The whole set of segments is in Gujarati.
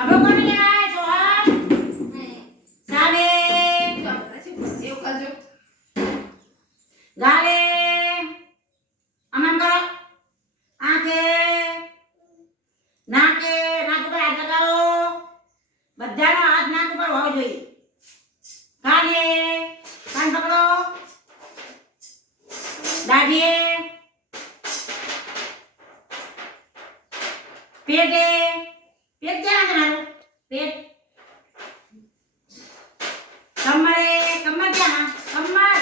આપણો કોણ લેવાય સોહન સામે એવું કરજો ગાલે. આંખે. નાકે. નાક ઉપર હાથ લગાવો. ઉપર હોવો જોઈએ. કાને કાન પકડો. દાઢીએ. પેટે. પેટ ક્યાં છે પેટ. કમરે કમર ક્યાં કમર.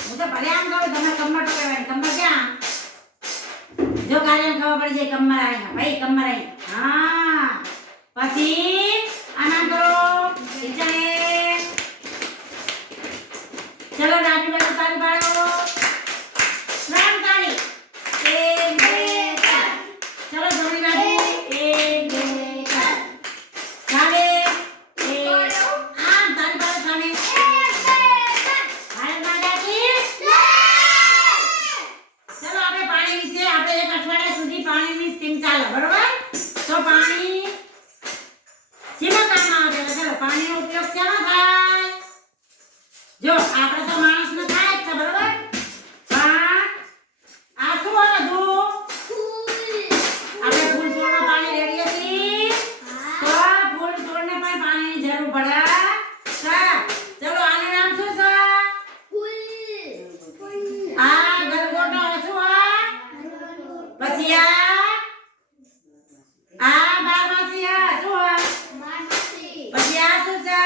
હું તો ભલે આમ કહું તમે કમર પકડવાની કમર ક્યાં જો કાર્યને ખબર પડી જાય કમર આવી ભાઈ, કમર આવી. હા. પછી આના કરો. નીચે. ચલો ડાબી બાજુ તાળી પાડો ત્રણ તાળી એક બે ત્રણ ચલો જમણી બાજુ એક બે ત્રણ ચાલે એક આમ તાળી પાડો સામે હાલ માતાજી ચલો આપણે પાણી વિશે આપણે એક અઠવાડિયા સુધી પાણીની સ્ટીમ ચાલે બરોબર તો પાણી. શેમાં કામ આવે છે ચલો પાણીનો ઉપયોગ શેમાં થાય? જો આપણે તો માણસને થાય જ છે બરોબર? પણ આ શું હોય બધું આપણે ફૂલ છોડમાં પાણી રેડીએ છીએ? તો ફૂલ છોડને પણ પાણીની જરૂર પડે. ચલો આનું નામ શું છે? આ ગલગોટો શું આ પછી આ બારમાસી આ શું આ પછી આ શું છે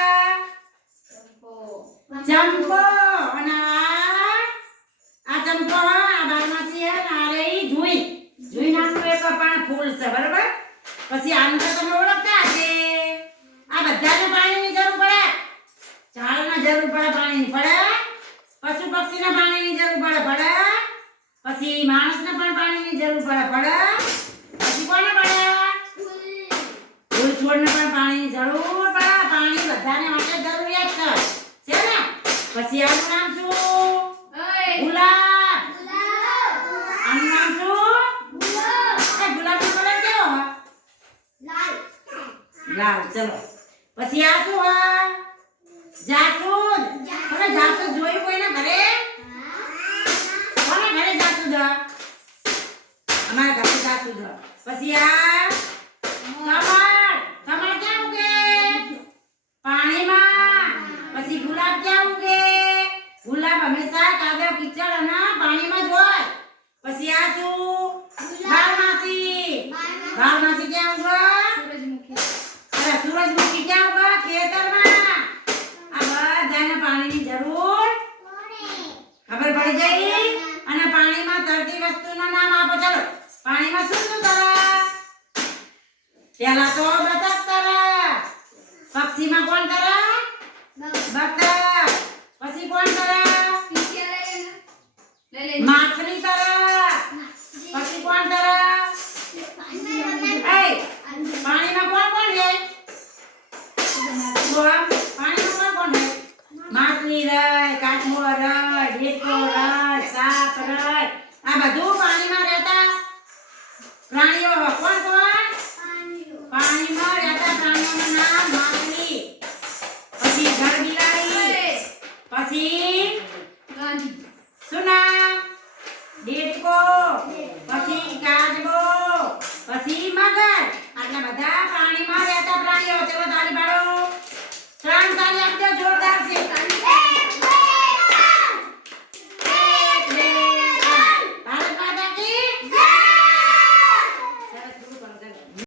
ચંપો અને આ આ ચંપો આ બારમાસી આ રહી જુઈ. જુઈ નામનું એક પણ ફૂલ છે બરાબર? પછી આનું તો તમે ઓળખતા છે આ બધાને પાણીની જરૂર પડે. ઝાડને જરૂર પડે પાણીની પડે? પશુ પક્ષીને પાણીની જરૂર પડે પડે? પછી માણસને પણ પાણીની જરૂર પડે પડે? પછી કોને પડે? ફૂલ છોડને પણ પાણીની જરૂર પડે પાણી બધાને માટે જરૂરિયાત છે છે ને પછી આનું નામ શું? ગુલાબ. આનું નામ શું? એ ગુલાબનો કલર કેવો? હોય લાલ. ચલો. પછી આ શું હોય? જાસૂદ. તમે જાસૂદ જોયું કોઈના ઘરે? કોના ઘરે જાસૂદ અમારા ઘરે જાસૂદ પછી આ કમળ કમળ ક્યાં ઉગે પાણીમાં પછી ગુલાબ ક્યાં ઉગે ગુલાબ હંમેશા કાદવ કીચડ અને પાણીમાં જ હોય પછી આ શું બારમાસી બારમાસી ક્યાં ઉગે અરે સૂરજમુખી ક્યાં ઉગા ખેતરમાં. આ બધાને પાણીની જરૂર ખબર પડી જાય અને પાણીમાં તરતી વસ્તુનું નામ આપો. ચાલો પાણીમાં શું શું તરે પેલા તો બતક તરે પક્ષીમાં કોણ તરે બતક. પછી કોણ તરે માછલી તરે પ્રાણીઓ. કોણ કોણ પાણીમાં રહેતા પ્રાણીઓનું નામ માછલી પછી ઘર બિલાડી. પછી